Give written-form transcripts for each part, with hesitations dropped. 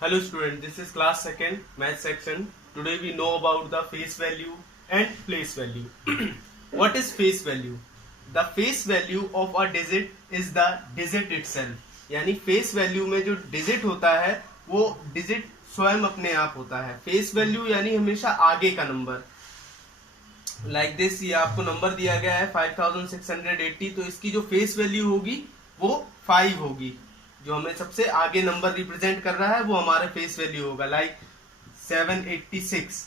Hello student, this is class 2nd math section. Today we know about the face value and place value. What is face value? The face value of a digit is the digit itself. यानी face value में जो digit होता है वो digit स्वयं अपने आप होता है. face value यानी हमेशा आगे का नंबर. Like this, ये आपको नंबर दिया गया है 5680, तो इसकी जो फेस वैल्यू होगी वो 5 होगी. जो हमें सबसे आगे नंबर रिप्रेजेंट कर रहा है वो हमारा फेस वैल्यू होगा. लाइक 786,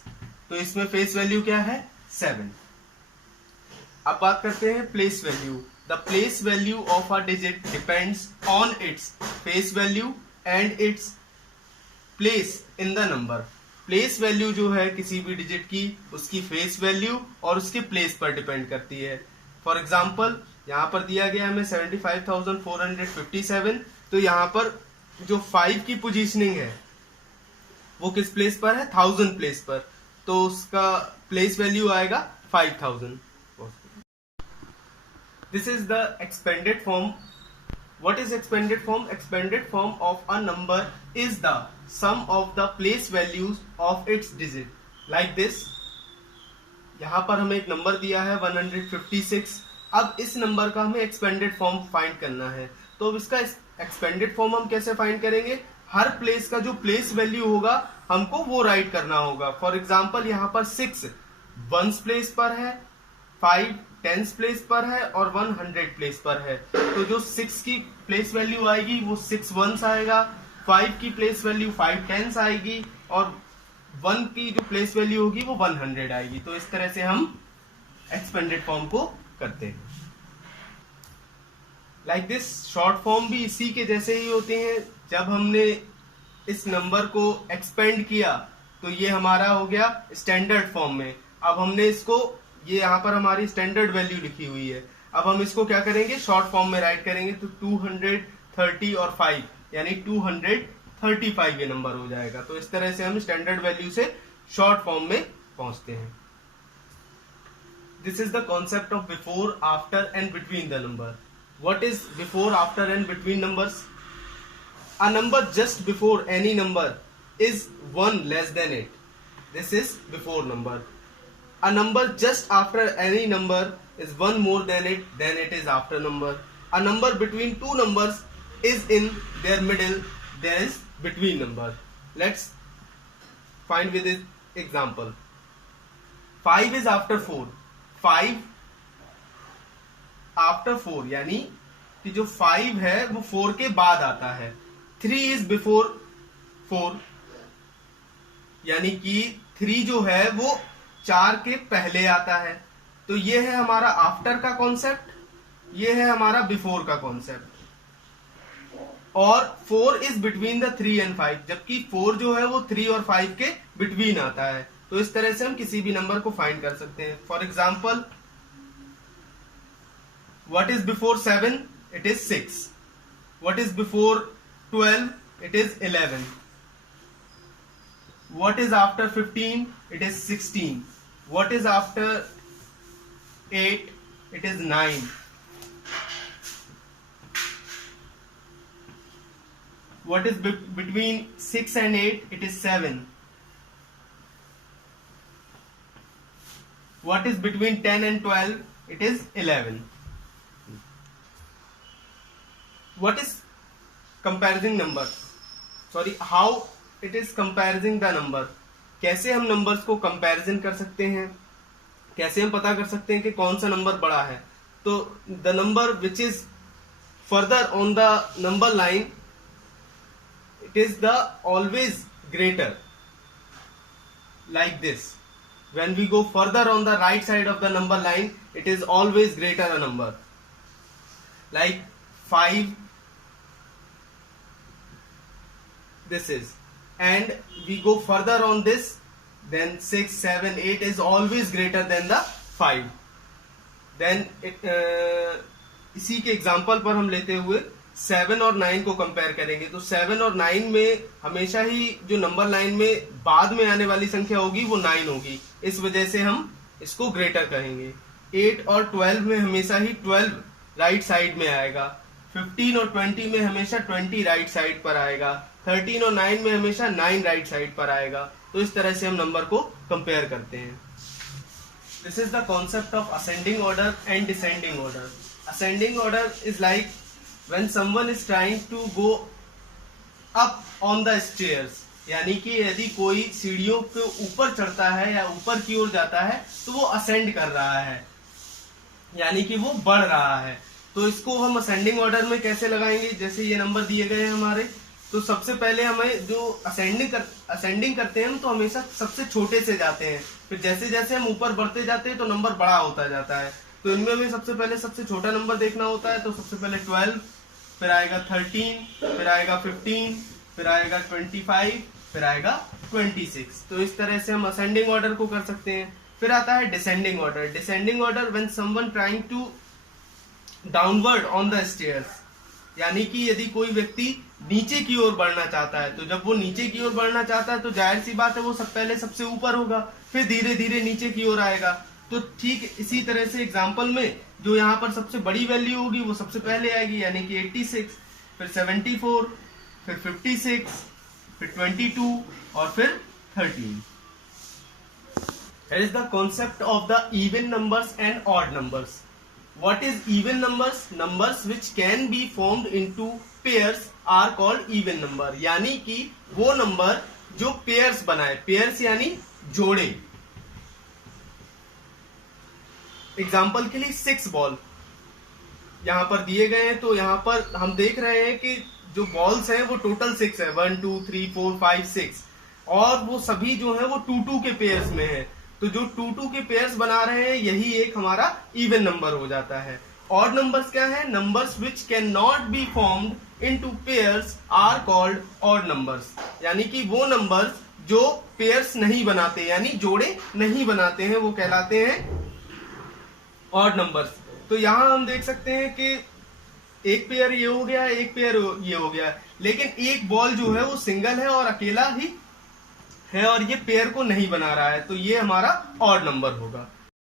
तो इसमें फेस वैल्यू क्या है 7. अब बात करते हैं place value. The place value of a digit depends on its face value and its place in the number. Place value जो है किसी भी डिजिट की उसकी फेस वैल्यू और उसके प्लेस पर डिपेंड करती है. फॉर एग्जाम्पल यहाँ पर दिया गया हमें 75,457, तो यहाँ पर जो 5 की पोजीशनिंग है वो किस प्लेस पर है 1000 प्लेस पर, तो उसका प्लेस वैल्यू आएगा 5000. This is the expanded form. What is expanded form? Expanded form of a number is the sum of the place values of its digit. Like this. यहाँ पर हमें एक नंबर दिया है 156. अब इस नंबर का हमें एक्सपेंडेड फॉर्म फाइंड करना है. तो अब इसका एक्सपेंडेड फॉर्म हम कैसे फाइंड करेंगे? हर प्लेस का जो प्लेस वैल्यू होगा हमको वो राइट करना होगा. फॉर एग्जाम्पल यहाँ पर 6 1s प्लेस पर है, 5 10s प्लेस पर है और 100 प्लेस पर है. तो जो 6 की प्लेस वैल्यू आएगी वो 6 1s आएगा, 5 की प्लेस वैल्यू 5 10s आएगी और 1 की जो प्लेस वैल्यू होगी वो 100 आएगी. तो इस तरह से हम एक्सपेंडेड फॉर्म को करते हैं. Like this. शॉर्ट फॉर्म भी इसी के जैसे ही होते हैं. जब हमने इस नंबर को एक्सपेंड किया तो ये हमारा हो गया स्टैंडर्ड फॉर्म में. अब हमने इसको, ये यहाँ पर हमारी स्टैंडर्ड वैल्यू लिखी हुई है, अब हम इसको क्या करेंगे शॉर्ट फॉर्म में राइट करेंगे. तो 230 और 5 यानी 235 ये नंबर हो जाएगा. तो इस तरह से हम स्टैंडर्ड वैल्यू से शॉर्ट फॉर्म में पहुंचते हैं. This is the concept of before, after and between the number. What is before, after and between numbers? A number just before any number is 1 less than it. This is before number. A number just after any number is 1 more than it, then it is after number. A number between two numbers is in their middle, there is between number. Let's find with this example. 5 is after 4. 5 after 4 यानी कि जो 5 है वो 4 के बाद आता है. 3 is before 4 यानी कि 3 जो है वो 4 के पहले आता है. तो ये है हमारा आफ्टर का कॉन्सेप्ट, ये है हमारा बिफोर का कॉन्सेप्ट. और 4 इज बिटवीन द 3 एंड 5, जबकि 4 जो है वो 3 और 5 के बिटवीन आता है. तो इस तरह से हम किसी भी नंबर को फाइंड कर सकते हैं. For example what is before 7? It is 6. What is before 12? It is 11. What is after 15? It is 16. What is after 8? It is 9. What is between 6 and 8? It is 7. What is between 10 and 12? It is 11. What is comparing number? Sorry, how it is comparing the number. कैसे हम numbers को comparison कर सकते हैं, कैसे हम पता कर सकते हैं कि कौन सा नंबर बड़ा है? तो the number which is further on the number line, it is the always greater. Like this. When we go further on the right side of the number line, it is always greater a number. Like 5, this is, and we go further on this, then 6 7 8 is always greater than the 5. then इसी के example पर हम लेते हुए 7 और 9 को compare करेंगे. तो 7 और 9 में हमेशा ही जो नंबर लाइन में बाद में आने वाली संख्या होगी वो 9 होगी, इस वजह से हम इसको ग्रेटर कहेंगे. 8 और 12 में हमेशा ही 12 राइट साइड में आएगा. 15 और 20 में हमेशा 20 राइट साइड पर आएगा, 13 और 9 में हमेशा 9 राइट साइड पर आएगा। तो इस तरह से हम नंबर को कंपेयर करते हैं। This is the concept of ascending order and descending order. Ascending order is like when someone is trying to go up on the stairs, यानी कि यदि कोई सीढ़ियों के ऊपर चढ़ता है या ऊपर की ओर जाता है तो वो असेंड कर रहा है, यानी कि वो बढ़ रहा है। तो इसको हम असेंडिंग ऑर्डर में कैसे लगाएंगे, जैसे ये नंबर दिए गए हैं हमारे, तो सबसे पहले हमें जो असेंडिंग करते हैं तो हमेशा सबसे छोटे से जाते हैं, फिर जैसे जैसे हम ऊपर बढ़ते जाते हैं तो नंबर बड़ा होता जाता है। तो इनमें हमें सबसे पहले सबसे छोटा नंबर देखना होता है। तो सबसे पहले 12, फिर आएगा 13, फिर आएगा 15, फिर आएगा 25, फिर आएगा 26। तो इस तरह से हम असेंडिंग ऑर्डर को कर सकते हैं। फिर आता है descending order. Descending order when someone trying to downward on the stairs, यानी कि यदि कोई व्यक्ति नीचे की ओर बढ़ना चाहता है, तो जब वो नीचे की ओर बढ़ना चाहता है तो जाहिर सी बात है वो पहले सबसे ऊपर होगा, फिर धीरे धीरे नीचे की ओर आएगा। तो ठीक इसी तरह से एग्जाम्पल में जो यहाँ पर सबसे बड़ी वैल्यू होगी वो सबसे पहले आएगी, यानी कि 86, फिर 74, फिर 56, फिर 22 और फिर 13। Here is the concept of the even numbers and odd numbers. What is even numbers? Numbers which can be formed into pairs are called even number. यानी कि वो नंबर जो पेयर्स बनाए, पेयर्स यानी जोड़े। एग्जाम्पल के लिए 6 बॉल यहाँ पर दिए गए हैं, तो यहाँ पर हम देख रहे हैं कि जो बॉल्स हैं वो टोटल 6 है, 1 2 3 4 5 6, और वो सभी जो है वो 2 के पेयर्स में है। तो जो 2 के पेयर्स बना रहे हैं यही एक हमारा इवन नंबर हो जाता है। ऑड नंबर्स क्या है? Numbers which can not be formed into pairs are called odd numbers, यानी कि वो नंबर्स जो पेयर्स नहीं बनाते, यानी जोड़े नहीं बनाते हैं, वो कहलाते हैं ऑड नंबर्स। तो यहां हम देख सकते हैं कि एक पेयर ये हो गया, एक पेयर ये हो गया, लेकिन एक बॉल जो है वो सिंगल है और अकेला ही है और ये पेयर को नहीं बना रहा है, तो ये हमारा ऑड नंबर होगा।